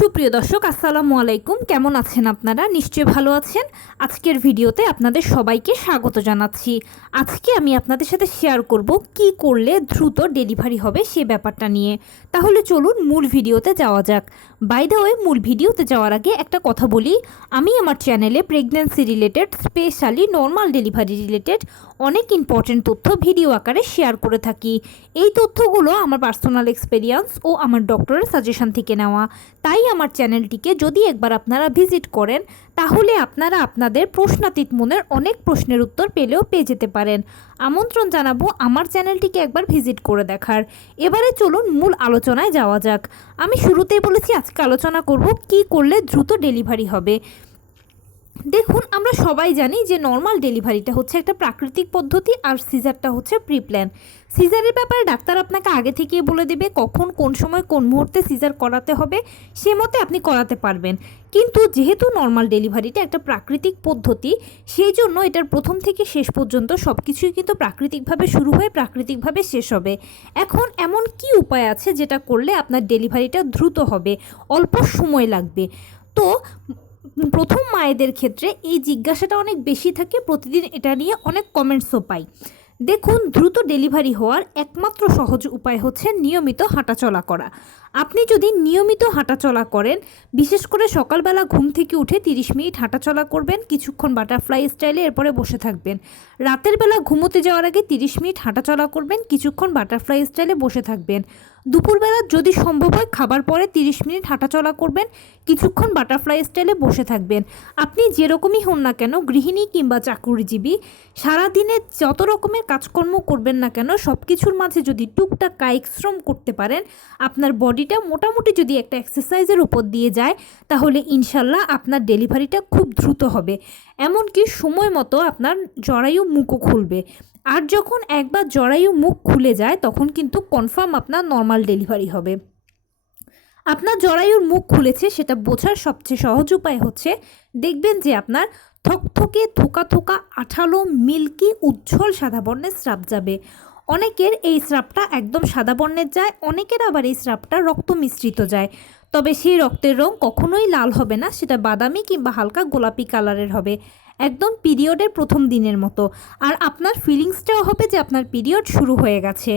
সুপ্রিয় দর্শক আসসালামু আলাইকুম, কেমন আছেন আপনারা? নিশ্চয়ই ভালো আছেন। আজকের ভিডিওতে আপনাদের সবাইকে স্বাগত জানাচ্ছি। আজকে আমি আপনাদের সাথে শেয়ার করব কি করলে দ্রুত ডেলিভারি হবে সে ব্যাপারটা নিয়ে। তাহলে চলুন মূল ভিডিওতে যাওয়া যাক। বাই দ্য ওয়ে, মূল ভিডিওতে যাওয়ার আগে একটা কথা বলি, আমি আমার চ্যানেলে pregnancy related, specially normal delivery related অনেক ইম্পর্টেন্ট তথ্য ভিডিও আকারে শেয়ার করে থাকি। এই তথ্যগুলো আমার পার্সোনাল এক্সপেরিয়েন্স ও আমার ডক্টরের সাজেশন থেকে নেওয়া। তাই আমার চ্যানেলটিকে যদি একবার আপনারা ভিজিট করেন তাহলে আপনারা আপনাদের প্রশ্নাতীত মনের অনেক প্রশ্নের উত্তর পেয়ে যেতে পারেন। আমন্ত্রণ জানাবো আমার চ্যানেলটিকে একবার ভিজিট করে দেখার। এবারে চলুন মূল আলোচনায় যাওয়া যাক। আমি শুরুতেই বলেছি আজকে আলোচনা করব কি করলে দ্রুত ডেলিভারি হবে। দেখুন, আমরা সবাই জানি যে নর্মাল ডেলিভারিটা হচ্ছে একটা প্রাকৃতিক পদ্ধতি আর সিজারটা হচ্ছে প্রি প্ল্যান। সিজারের ব্যাপারে ডাক্তার আপনাকে আগে থেকেই বলে দেবে কখন, কোন সময়, কোন মুহূর্তে সিজার করাতে হবে, সে মতে আপনি করাতে পারবেন। কিন্তু যেহেতু নর্মাল ডেলিভারিটা একটা প্রাকৃতিক পদ্ধতি, সেই জন্য এটার প্রথম থেকে শেষ পর্যন্ত সব কিছুই কিন্তু প্রাকৃতিকভাবে শুরু হয়ে প্রাকৃতিকভাবে শেষ হবে। এখন এমন কি উপায় আছে যেটা করলে আপনার ডেলিভারিটা দ্রুত হবে, অল্প সময় লাগবে? তো প্রথম মায়েদের ক্ষেত্রে এই জিজ্ঞাসাটা অনেক বেশি থাকে, প্রতিদিন এটা নিয়ে অনেক কমেন্টসও পাই। দেখুন, দ্রুত ডেলিভারি হওয়ার একমাত্র সহজ উপায় হচ্ছে নিয়মিত হাঁটাচলা করা। আপনি যদি নিয়মিত হাঁটাচলা করেন, বিশেষ করে সকালবেলা ঘুম থেকে উঠে 30 মিনিট হাঁটাচলা করবেন, কিছুক্ষণ বাটারফ্লাই স্টাইলে, এরপরে বসে থাকবেন। রাতের বেলা ঘুমোতে যাওয়ার আগে 30 মিনিট হাঁটাচলা করবেন, কিছুক্ষণ বাটারফ্লাই স্টাইলে বসে থাকবেন। দুপুরবেলা যদি সম্ভব হয় খাবার পরে 30 মিনিট হাঁটাচলা করবেন, কিছুক্ষণ বাটারফ্লাই স্টাইলে বসে থাকবেন। আপনি যেরকমই হন না কেন, গৃহিণী কিংবা চাকরিজীবী, সারাদিনে যত রকমের কাজকর্ম করবেন না কেন, সব কিছুর মাঝে যদি টুকটাক কায়িক শ্রম করতে পারেন, আপনার বডিটা মোটামুটি যদি একটা এক্সারসাইজের উপর দিয়ে যায়, তাহলে ইনশাল্লাহ আপনার ডেলিভারিটা খুব দ্রুত হবে। এমনকি সময় মতো আপনার জরায়ু মুখও খুলবে। আর যখন একবার জরায়ু মুখ খুলে যায় তখন কিন্তু কনফার্ম আপনার নর্মাল ডেলিভারি হবে। আপনার জরায়ুর মুখ খুলেছে সেটা বোঝার সবচেয়ে সহজ উপায় হচ্ছে, দেখবেন যে আপনার থকথকে থোকা থোকা আঠালো মিল্কি উজ্জ্বল সাদা বর্ণের স্রাব যাবে। অনেকের এই স্রাবটা একদম সাদা বর্ণের যায়, অনেকের আবার এই স্রাবটা রক্ত মিশ্রিত যায়। তবে সেই রক্তের রং কখনোই লাল হবে না, সেটা বাদামি কিংবা হালকা গোলাপি কালারের হবে, একদম পিরিয়ডের প্রথম দিনের মতো। আর আপনার ফিলিংসটাও হবে যে আপনার পিরিয়ড শুরু হয়ে গেছে।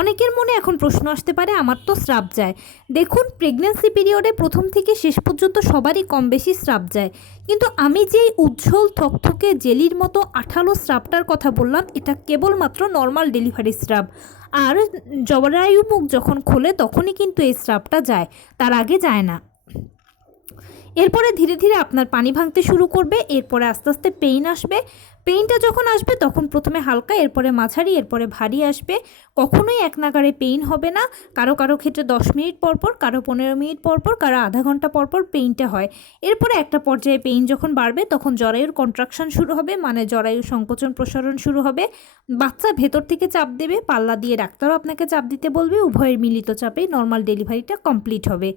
অনেকের মনে এখন প্রশ্ন আসতে পারে, আমার তো স্রাব যায়। দেখুন, প্রেগন্যান্সি পিরিয়ডে প্রথম থেকে শেষ পর্যন্ত সবারই কম বেশি স্রাব যায়, কিন্তু আমি যেই উজ্জ্বল থকথকে জেলির মতো আঠালো স্রাবটার কথা বললাম, এটা কেবলমাত্র নর্মাল ডেলিভারি স্রাব। আর জরায়ু মুখ যখন খোলে তখনই কিন্তু এই স্রাবটা যায়, তার আগে যায় না। এরপরে ধীরে ধীরে আপনার পানি ভাঙতে শুরু করবে, এরপরে আস্তে আস্তে পেইন আসবে। পেইনটা যখন আসবে তখন প্রথমে হালকা, এরপরে মাঝারি, এরপরে ভারী আসবে। কখনোই এক নাগাড়ে পেইন হবে না। কারো কারো ক্ষেত্রে 10 মিনিট পরপর, কারো 15 মিনিট পরপর, কারো আধা ঘন্টা পরপর পেইনটা হয়। এরপরে একটা পর্যায়ে পেইন যখন বাড়বে তখন জরায়ুর কন্ট্রাকশন শুরু হবে, মানে জরায়ু সংকোচন প্রসারণ শুরু হবে। বাচ্চা ভেতর থেকে চাপ দেবে, পাল্লা দিয়ে ডাক্তারও আপনাকে চাপ দিতে বলবে, উভয়ের মিলিত চাপেই নর্মাল ডেলিভারিটা কমপ্লিট হবে।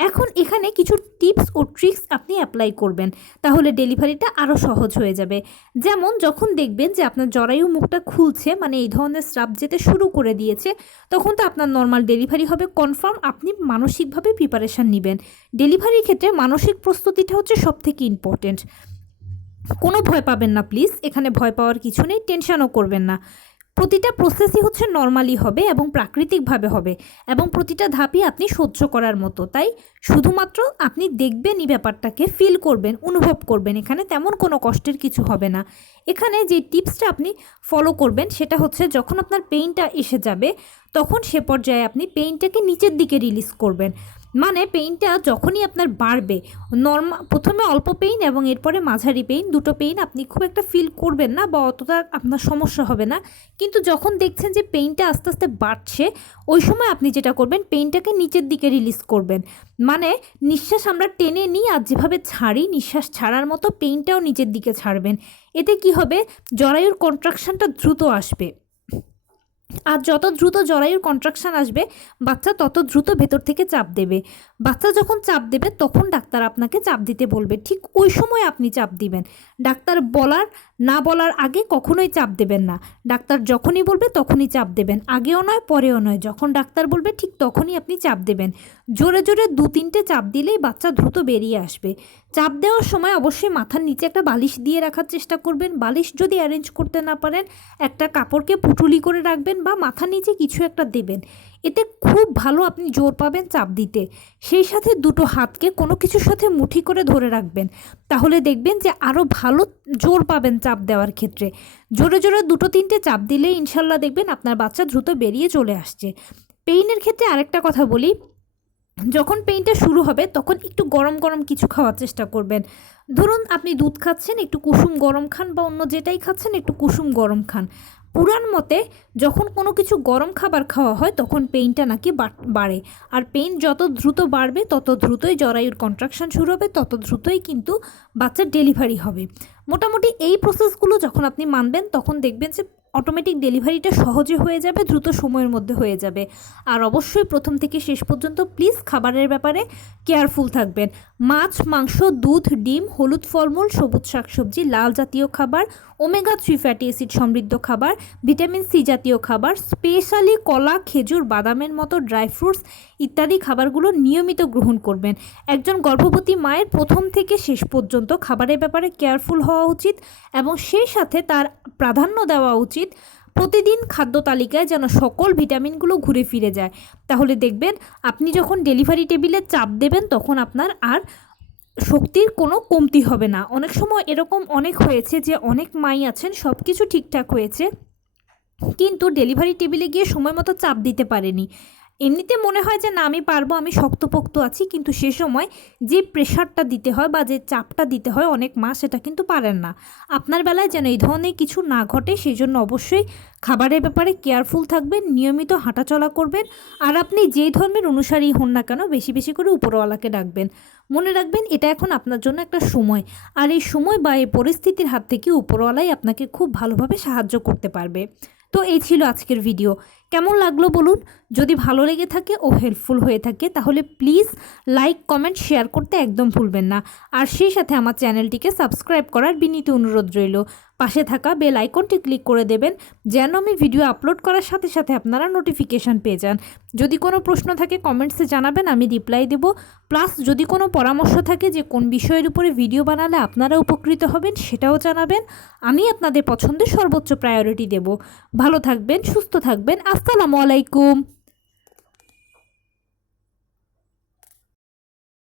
এখন এখানে কিছু টিপস ও ট্রিক্স আপনি অ্যাপ্লাই করবেন, তাহলে ডেলিভারিটা আরও সহজ হয়ে যাবে। যেমন, যখন দেখবেন যে আপনার জরায়ু মুখটা খুলছে, মানে এই ধরনের স্রাব যেতে শুরু করে দিয়েছে, তখন তো আপনার নর্মাল ডেলিভারি হবে কনফার্ম। আপনি মানসিকভাবে প্রিপারেশান নেবেন। ডেলিভারির ক্ষেত্রে মানসিক প্রস্তুতিটা হচ্ছে সবথেকে ইম্পর্টেন্ট। কোনো ভয় পাবেন না প্লিজ, এখানে ভয় পাওয়ার কিছু নেই, টেনশনও করবেন না। প্রতিটা প্রসেসই হচ্ছে নর্মালি হবে এবং প্রাকৃতিকভাবে হবে, এবং প্রতিটা ধাপই আপনি সহ্য করার মতো। তাই শুধুমাত্র আপনি দেখবেনই, ব্যাপারটাকে ফিল করবেন, অনুভব করবেন, এখানে তেমন কোনো কষ্টের কিছু হবে না। এখানে যে টিপসটা আপনি ফলো করবেন সেটা হচ্ছে, যখন আপনার পেইনটা এসে যাবে তখন সে পর্যায়ে আপনি পেইনটাকে নিচের দিকে রিলিজ করবেন। মানে পেইনটা যখনই আপনার বাড়বে, প্রথমে অল্প পেইন এবং এরপরে মাঝারি পেইন, দুটো পেইন আপনি খুব একটা ফিল করবেন না বা অতটা আপনার সমস্যা হবে না। কিন্তু যখন দেখছেন যে পেইনটা আস্তে আস্তে বাড়ছে, ওই সময় আপনি যেটা করবেন, পেইনটাকে নিচের দিকে রিলিজ করবেন। মানে নিঃশ্বাস আমরা টেনে নিই আর যেভাবে ছাড়ি, নিঃশ্বাস ছাড়ার মতো পেইনটাও নিচের দিকে ছাড়বেন। এতে কি হবে, জরায়ুর কন্ট্রাকশনটা দ্রুত আসবে। আর যত দ্রুত জরায়ুর কন্ট্রাকশন আসবে বাচ্চা তত দ্রুত ভেতর থেকে চাপ দেবে। বাচ্চা যখন চাপ দেবে তখন ডাক্তার আপনাকে চাপ দিতে বলবে, ঠিক ওই সময় আপনি চাপ দিবেন। ডাক্তার না বলার আগে কখনোই চাপ দেবেন না। ডাক্তার যখনই বলবে তখনই চাপ দেবেন, আগেও নয় পরেও নয়। যখন ডাক্তার বলবে ঠিক তখনই আপনি চাপ দেবেন। জোরে জোরে 2-3টে চাপ দিলেই বাচ্চা দ্রুত বেরিয়ে আসবে। চাপ দেওয়ার সময় অবশ্যই মাথার নিচে একটা বালিশ দিয়ে রাখার চেষ্টা করবেন। বালিশ যদি অ্যারেঞ্জ করতে না পারেন, একটা কাপড়কে পুটুলি করে রাখবেন বা মাথার নিচে কিছু একটা দেবেন। এতে খুব ভালো আপনি জোর পাবেন চাপ দিতে। সেই সাথে দুটো হাতকে কোনো কিছুর সাথে মুঠি করে ধরে রাখবেন, তাহলে দেখবেন যে আরও ভালো জোর পাবেন চাপ দেওয়ার ক্ষেত্রে। জোরে জোরে 2-3টে চাপ দিলে ইনশাল্লাহ দেখবেন আপনার বাচ্চা দ্রুত বেরিয়ে চলে আসছে। পেইনের ক্ষেত্রে আরেকটা কথা বলি, যখন পেইনটা শুরু হবে তখন একটু গরম গরম কিছু খাওয়ার চেষ্টা করবেন। ধরুন আপনি দুধ খাচ্ছেন, একটু কুসুম গরম খান, বা অন্য যেটাই খাচ্ছেন একটু কুসুম গরম খান। পুরাণ মতে যখন কোনো কিছু গরম খাবার খাওয়া হয় তখন পেইনটা নাকি বাড়ে। আর পেইন যত দ্রুত বাড়বে তত দ্রুতই জরায়ুর কন্ট্রাকশন শুরু হবে, তত দ্রুতই কিন্তু বাচ্চার ডেলিভারি হবে। মোটামুটি এই প্রসেসগুলো যখন আপনি মানবেন তখন দেখবেন যে অটোমেটিক ডেলিভারিটা সহজে হয়ে যাবে, দ্রুত সময়ের মধ্যে হয়ে যাবে। আর অবশ্যই প্রথম থেকে শেষ পর্যন্ত প্লিজ খাবারের ব্যাপারে কেয়ারফুল থাকবেন। মাছ, মাংস, দুধ, ডিম, হলুদ ফলমূল, সবুজ শাকসবজি, লাল জাতীয় খাবার, ওমেগা-3 ফ্যাটি অ্যাসিড সমৃদ্ধ খাবার, ভিটামিন সি জাতীয় খাবার, স্পেশালি কলা, খেজুর, বাদামের মতো ড্রাই ফ্রুটস ইত্যাদি খাবারগুলো নিয়মিত গ্রহণ করবেন। একজন গর্ভবতী মায়ের প্রথম থেকে শেষ পর্যন্ত খাবারের ব্যাপারে কেয়ারফুল হওয়া উচিত, এবং সেই সাথে তার প্রাধান্য দেওয়া উচিত প্রতিদিন খাদ্য তালিকায় যেন সকল ভিটামিনগুলো ঘুরে ফিরে যায়। তাহলে দেখবেন আপনি যখন ডেলিভারি টেবিলে চাপ দেবেন তখন আপনার আর শক্তির কোনো কমতি হবে না। অনেক সময় এরকম অনেক হয়েছে যে অনেক মাই আছেন সব কিছু ঠিকঠাক হয়েছে, কিন্তু ডেলিভারি টেবিলে গিয়ে সময় মতো চাপ দিতে পারেনি। এমনিতে মনে হয় যে না আমি পারবো, আমি শক্তপোক্ত আছি, কিন্তু সে সময় যে প্রেশারটা দিতে হয় বা যে চাপটা দিতে হয় অনেক মা সেটা কিন্তু পারেন না। আপনার বেলায় যেন এই ধরনের কিছু না ঘটে সেই জন্য অবশ্যই খাবারের ব্যাপারে কেয়ারফুল থাকবেন, নিয়মিত হাঁটাচলা করবেন। আর আপনি যেই ধর্মের অনুসারী হন না কেন বেশি বেশি করে উপরওয়ালাকে ডাকবেন। মনে রাখবেন এটা এখন আপনার জন্য একটা সময়, আর এই সময় বা এই পরিস্থিতির হাত থেকে উপরওয়ালাই আপনাকে খুব ভালোভাবে সাহায্য করতে পারবে। তো এই ছিল আজকের ভিডিও। কেমন লাগলো বলুন? যদি ভালো লেগে থাকে ও হেল্পফুল হয়ে থাকে তাহলে প্লিজ লাইক, কমেন্ট, শেয়ার করতে একদম ভুলবেন না। আর সেই সাথে আমার চ্যানেলটিকে সাবস্ক্রাইব করার বিনীত অনুরোধ রইল। পাশে থাকা বেল আইকনটি ক্লিক করে দেবেন যেন আমি ভিডিও আপলোড করার সাথে সাথে আপনারা নোটিফিকেশান পেয়ে যান। যদি কোনো প্রশ্ন থাকে কমেন্টসে জানাবেন, আমি রিপ্লাই দেব। প্লাস যদি কোনো পরামর্শ থাকে যে কোন বিষয়ের উপরে ভিডিও বানালে আপনারা উপকৃত হবেন সেটাও জানাবেন। আমি আপনাদের পছন্দের সর্বোচ্চ প্রায়োরিটি দেব। ভালো থাকবেন, সুস্থ থাকবেন। আসসালামু আলাইকুম।